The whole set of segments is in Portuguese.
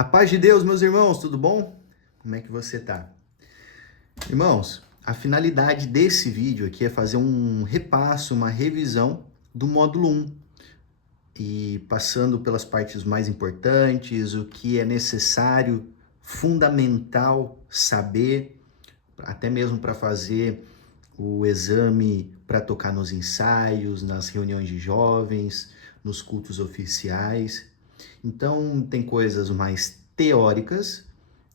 A paz de Deus, meus irmãos, tudo bom? Como é que você tá? Irmãos, a finalidade desse vídeo aqui é fazer um repasso, uma revisão do módulo 1 e passando pelas partes mais importantes, o que é necessário, fundamental saber, até mesmo para fazer o exame para tocar nos ensaios, nas reuniões de jovens, nos cultos oficiais. Então, tem coisas mais teóricas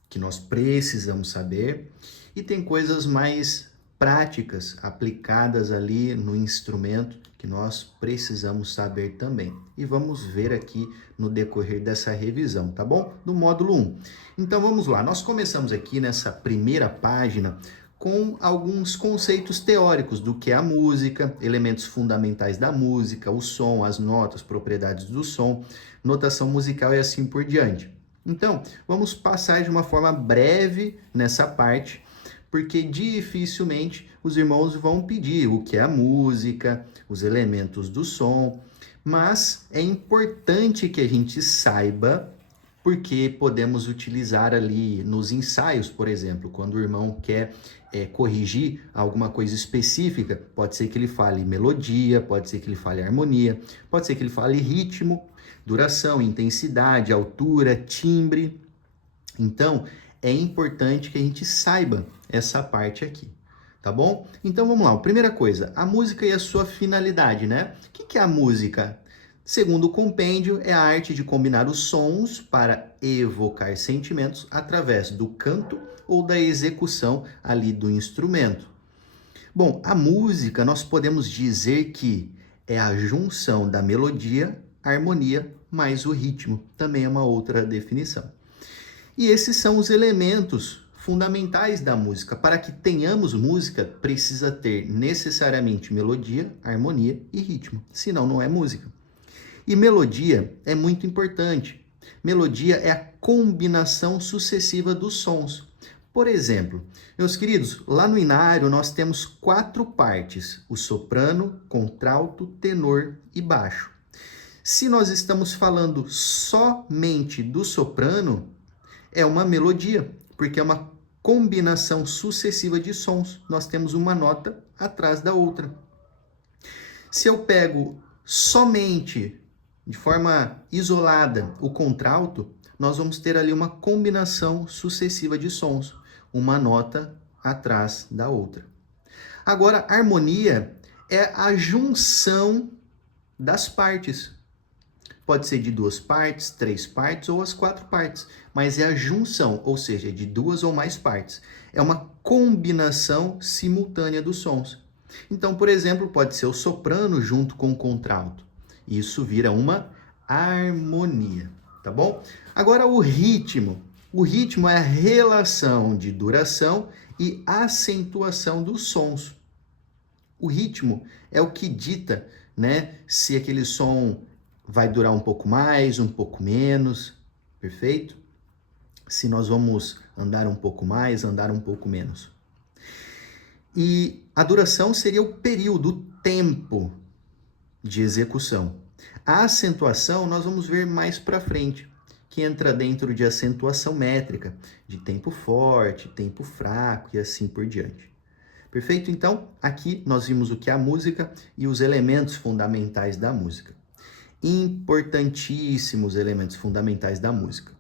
que nós precisamos saber e tem coisas mais práticas aplicadas ali no instrumento que nós precisamos saber também. E vamos ver aqui no decorrer dessa revisão, tá bom? Do módulo 1. Então vamos lá, nós começamos aqui nessa primeira página com alguns conceitos teóricos do que é a música, elementos fundamentais da música, o som, as notas, propriedades do som, notação musical e assim por diante. Então, vamos passar de uma forma breve nessa parte, porque dificilmente os irmãos vão pedir o que é a música, os elementos do som, mas é importante que a gente saiba, porque podemos utilizar ali nos ensaios, por exemplo, quando o irmão quer corrigir alguma coisa específica, pode ser que ele fale melodia, pode ser que ele fale harmonia, pode ser que ele fale ritmo, duração, intensidade, altura, timbre. Então, é importante que a gente saiba essa parte aqui, tá bom? Então, vamos lá. Primeira coisa, a música e a sua finalidade, né? O que é a música? Segundo o compêndio, é a arte de combinar os sons para evocar sentimentos através do canto ou da execução ali do instrumento. Bom, a música nós podemos dizer que é a junção da melodia, harmonia mais o ritmo. Também é uma outra definição. E esses são os elementos fundamentais da música. Para que tenhamos música, precisa ter necessariamente melodia, harmonia e ritmo. Senão não é música. E melodia é muito importante. Melodia é a combinação sucessiva dos sons. Por exemplo, meus queridos, lá no inário nós temos 4 partes: o soprano, contralto, tenor e baixo. Se nós estamos falando somente do soprano, é uma melodia, porque é uma combinação sucessiva de sons. Nós temos uma nota atrás da outra. Se eu pego somente de forma isolada o contralto, nós vamos ter ali uma combinação sucessiva de sons, uma nota atrás da outra. Agora, harmonia é a junção das partes. Pode ser de 2 partes, 3 partes ou as 4 partes, mas é a junção, ou seja, de 2 ou mais partes. É uma combinação simultânea dos sons. Então, por exemplo, pode ser o soprano junto com o contralto. Isso vira uma harmonia, tá bom? Agora o ritmo. O ritmo é a relação de duração e acentuação dos sons. O ritmo é o que dita, né, se aquele som vai durar um pouco mais, um pouco menos, perfeito? Se nós vamos andar um pouco mais, andar um pouco menos. E a duração seria o período, o tempo de execução. A acentuação nós vamos ver mais para frente, que entra dentro de acentuação métrica, de tempo forte, tempo fraco e assim por diante. Perfeito? Então, aqui nós vimos o que é a música e os elementos fundamentais da música. Importantíssimos elementos fundamentais da música.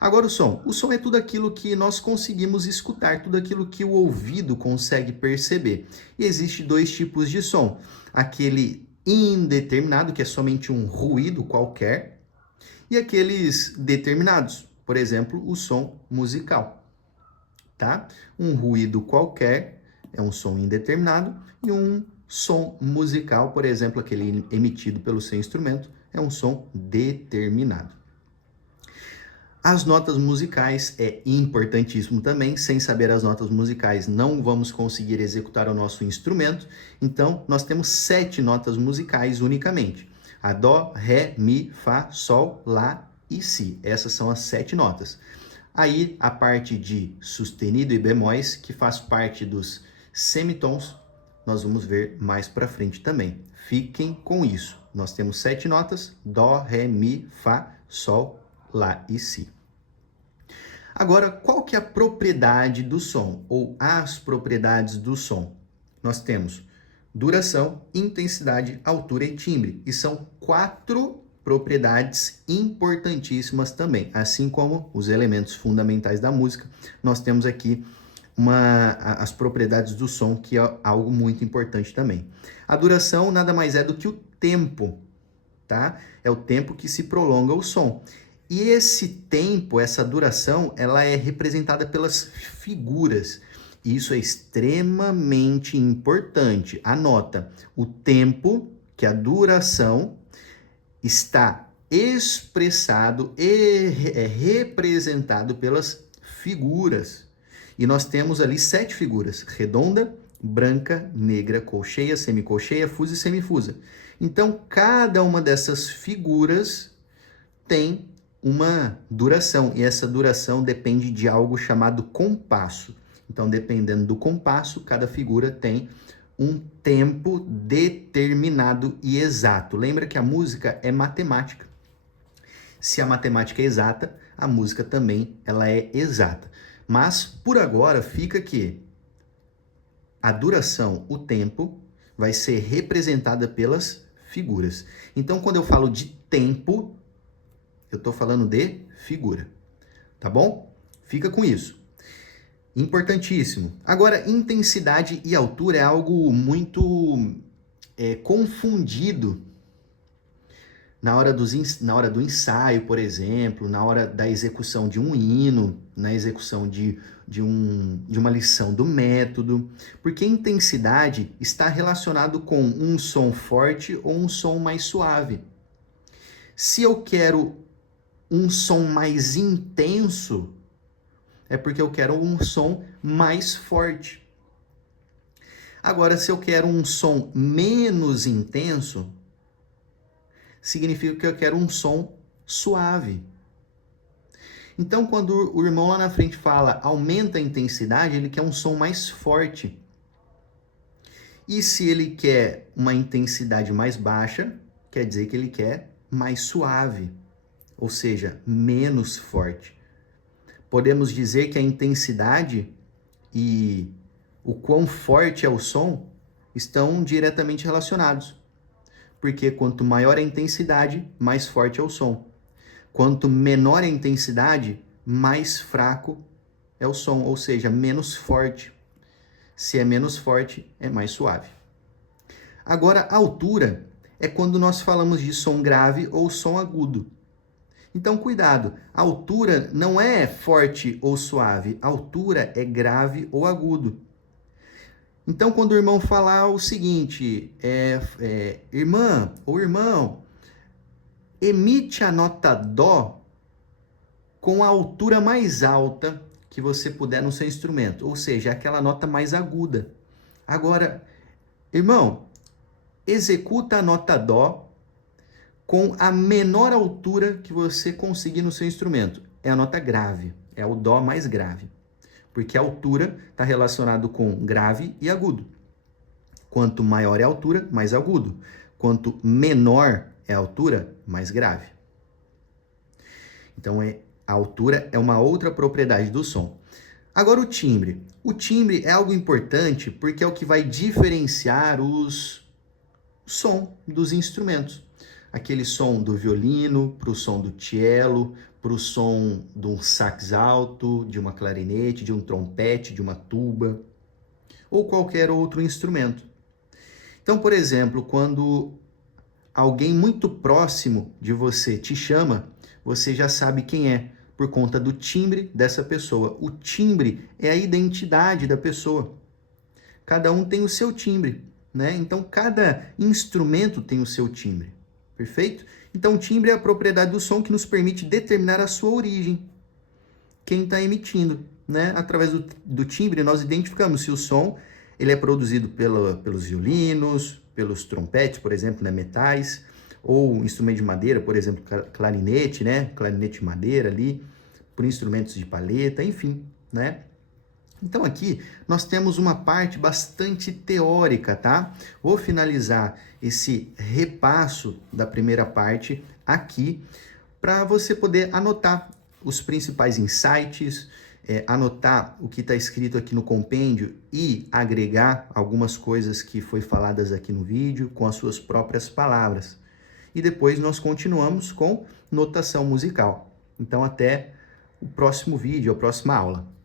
Agora o som. O som é tudo aquilo que nós conseguimos escutar, tudo aquilo que o ouvido consegue perceber. E existe 2 tipos de som. Aquele indeterminado, que é somente um ruído qualquer, e aqueles determinados, por exemplo, o som musical, tá? Um ruído qualquer é um som indeterminado e um som musical, por exemplo, aquele emitido pelo seu instrumento, é um som determinado. As notas musicais é importantíssimo também. Sem saber as notas musicais, não vamos conseguir executar o nosso instrumento. Então, nós temos 7 notas musicais unicamente. A Dó, Ré, Mi, Fá, Sol, Lá e Si. Essas são as 7 notas. Aí, a parte de sustenido e bemóis, que faz parte dos semitons, nós vamos ver mais para frente também. Fiquem com isso. Nós temos 7 notas: Dó, Ré, Mi, Fá, Sol, lá e si. Agora, qual que é a propriedade do som, ou as propriedades do som? Nós temos duração, intensidade, altura e timbre. E são 4 propriedades importantíssimas também. Assim como os elementos fundamentais da música, nós temos aqui as propriedades do som, que é algo muito importante também. A duração nada mais é do que o tempo, tá? É o tempo que se prolonga o som. E esse tempo, essa duração, ela é representada pelas figuras. Isso é extremamente importante. Anota, o tempo, que é a duração, está expressado e representado pelas figuras. E nós temos ali 7 figuras: redonda, branca, negra, colcheia, semicolcheia, fusa e semifusa. Então, cada uma dessas figuras tem uma duração, e essa duração depende de algo chamado compasso. Então, dependendo do compasso, cada figura tem um tempo determinado e exato. Lembra que a música é matemática. Se a matemática é exata, a música também ela é exata. Mas, por agora, fica que a duração, o tempo, vai ser representada pelas figuras. Então, quando eu falo de tempo, eu estou falando de figura, tá bom? Fica com isso. Importantíssimo. Agora, intensidade e altura é algo muito confundido na hora do ensaio, por exemplo, na hora da execução de um hino, na execução de uma lição do método, porque intensidade está relacionado com um som forte ou um som mais suave. Se eu quero um som mais intenso, é porque eu quero um som mais forte. Agora, se eu quero um som menos intenso, significa que eu quero um som suave. Então, quando o irmão lá na frente fala aumenta a intensidade, ele quer um som mais forte. E se ele quer uma intensidade mais baixa, quer dizer que ele quer mais suave, ou seja, menos forte. Podemos dizer que a intensidade e o quão forte é o som estão diretamente relacionados. Porque quanto maior a intensidade, mais forte é o som. Quanto menor a intensidade, mais fraco é o som, ou seja, menos forte. Se é menos forte, é mais suave. Agora, a altura é quando nós falamos de som grave ou som agudo. Então, cuidado, a altura não é forte ou suave, a altura é grave ou agudo. Então, quando o irmão falar o seguinte, irmã ou irmão, emite a nota dó com a altura mais alta que você puder no seu instrumento, ou seja, aquela nota mais aguda. Agora, irmão, executa a nota dó com a menor altura que você conseguir no seu instrumento. É a nota grave, é o dó mais grave. Porque a altura está relacionado com grave e agudo. Quanto maior é a altura, mais agudo. Quanto menor é a altura, mais grave. Então, a altura é uma outra propriedade do som. Agora, o timbre. O timbre é algo importante porque é o que vai diferenciar o som dos instrumentos. Aquele som do violino, para o som do cello, para o som de um sax alto, de uma clarinete, de um trompete, de uma tuba, ou qualquer outro instrumento. Então, por exemplo, quando alguém muito próximo de você te chama, você já sabe quem é, por conta do timbre dessa pessoa. O timbre é a identidade da pessoa. Cada um tem o seu timbre, né? Então, cada instrumento tem o seu timbre. Perfeito? Então, o timbre é a propriedade do som que nos permite determinar a sua origem. Quem está emitindo, né? Através do timbre, nós identificamos se o som ele é produzido pelos violinos, pelos trompetes, por exemplo, né? Metais, ou instrumento de madeira, por exemplo, clarinete, né? Clarinete de madeira ali, por instrumentos de palheta, enfim, né? Então aqui nós temos uma parte bastante teórica, tá? Vou finalizar esse repasso da primeira parte aqui para você poder anotar os principais insights, anotar o que está escrito aqui no compêndio e agregar algumas coisas que foi faladas aqui no vídeo com as suas próprias palavras. E depois nós continuamos com notação musical. Então até o próximo vídeo, a próxima aula.